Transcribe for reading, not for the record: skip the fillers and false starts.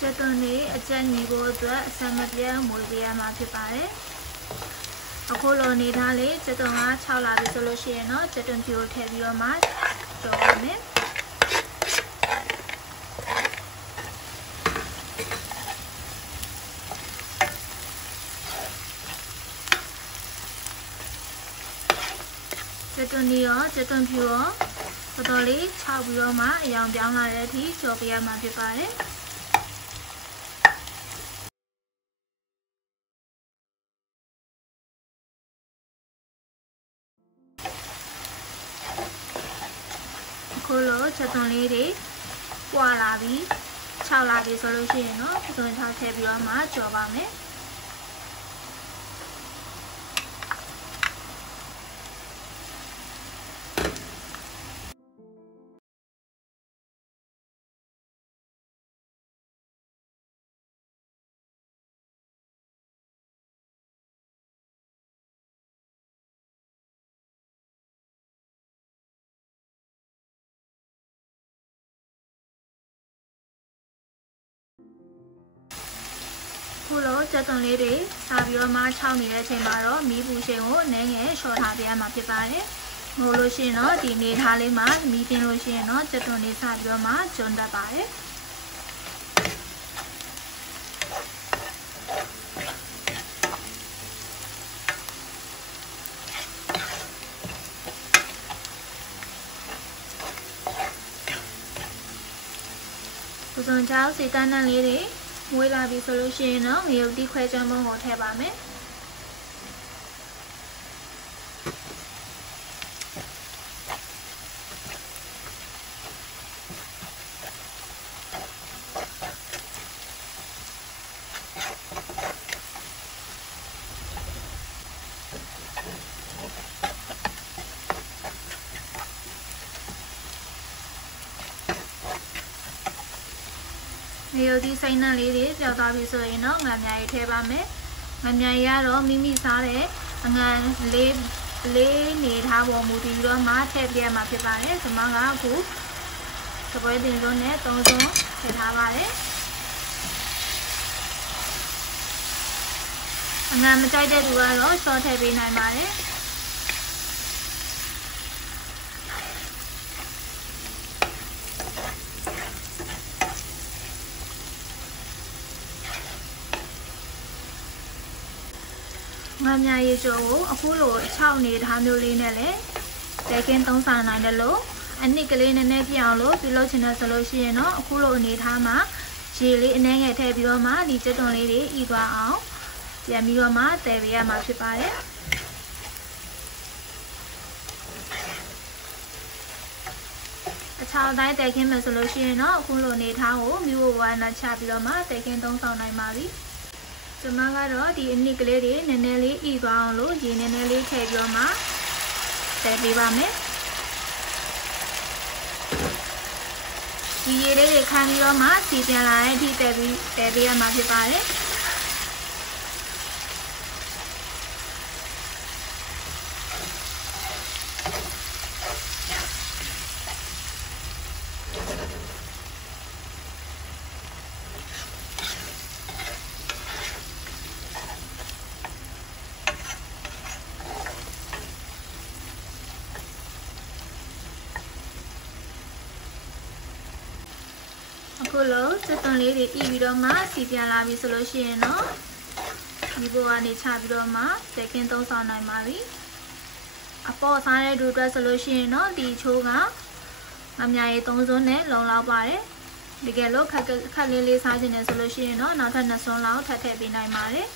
จะตัวนี้อาจารย์มีโบตัวสมัครยังมวยเดียมาพิพายเอาโคโลนีทาเลยจะตัวงาชาวลาบิโซโลเชียนเนาะจะตัวพิวเทบิโอมาจบไหมจะตัวนี้อ๋อจะตัวพิวอ๋อพอตัวนี้ชาวบิโอมาอย่างเดียวมาเลยที่จบเบียมาพิพายโคโลจะตัวนี้ดิกว่าลาบีชาวลาบีโซลูชันเนาะตัวชาวเทบิโอมาจบบ้างไหมခုလောစက်သွန်လေးတွေစာပြီးတော့မှခြောက်နေတဲ့အချိန်မှာတော့မီးပူချိန်ကိုနည်းငယ်လျှော့ထားပေးရမှာဖြစ်ပါတယ်။မို့လို့ရှိရင်တော့ဒီနေထားလေးမှာမီးတင်လို့ရှိရင်တော့စက်သွန်လေးစပြီးတော့မှကျွန်းတတ်ပါတယ်။ပစုံချောက်စီတန်းတန်းလေးတွေမွေးလာပြီဆိုလို့ရှိရင်တော့ငရုတ်တီးခွဲကျွမ်းပုံကိုထည့်ပါမယ်ငရုတ်တီးစိမ့်နှံလေးတွေပြောက်သွားပြီဆိုရင်တော့ငံမြားရေးထည့်ပါမယ်ငံမြားရေးကတော့မိမိစားတဲ့အငံလေးနေထားပေါ်မူတည်ပြီးတော့မှထည့်ပြရမှာဖြစ်ပါတယ်ဒီမှာကအခုစပွဲတင်စုံနဲ့3စုံထည့်ထားပါတယ်အငံမကြိုက်တဲ့သူကတော့ရှော့ထည့်ပေးနိုင်ပါတယ်ငါမြရေကျော်ကိုအခုလို6နေထားမျိုးလေးနဲ့လည်းတဲကင်းသုံးဆောင်နိုင်တယ်လို့အနည်းကလေးနည်းနည်းပြအောင်လို့ပြုလုပ်ချင်တယ်ဆိုလို့ရှိရင်တော့အခုလိုအနေထားမှာရေလေးအနှဲငယ်ထည့်ပြီးတော့မှဒီကြက်သွန်လေးတွေဤသွားအောင်ပြန်ပြီးတော့မှတဲပေးရမှာဖြစ်ပါတယ်အချောင်းတိုင်းတဲကင်းမယ်ဆိုလို့ရှိရင်တော့အခုလိုအနေထားကိုမျိုးဝါးနဲ့ချပြီးတော့မှတဲကင်းသုံးဆောင်နိုင်ပါပြီကျမကတော့ဒီအနည်းကလေးတွေနည်းနည်းလေးဤသွားအောင်လို့ရေနည်းနည်းလေးထည့်ပြီးတော့မှထည့်ပေးပါမယ်ဒီရေလေးတွေခမ်းပြီးတော့မှစီပြန်လာတဲ့အထိထည့်ပေးရမှာဖြစ်ပါတယ်အခုလို့စက်သွန်လေးတွေဤပြီးတော့မှစီပြန်လာပြီဆိုလို့ရှိရင်တော့ဒီဘောကနေချပြီးတော့မှတဲကင်းသုံးဆောင်နိုင်ပါပြီအပေါ်စားတဲ့ဒူအတွက်ဆိုလို့ရှိရင်တော့ဒီချိုးကအများကြီး3စွန်းနဲ့လုံလောက်ပါတယ်တကယ်လို့ခက်လေးလေးစားခြင်းနဲ့ဆိုလို့ရှိရင်တော့နောက်ထပ်2စွန်းလောက်ထပ်ထည့်ပေးနိုင်ပါတယ်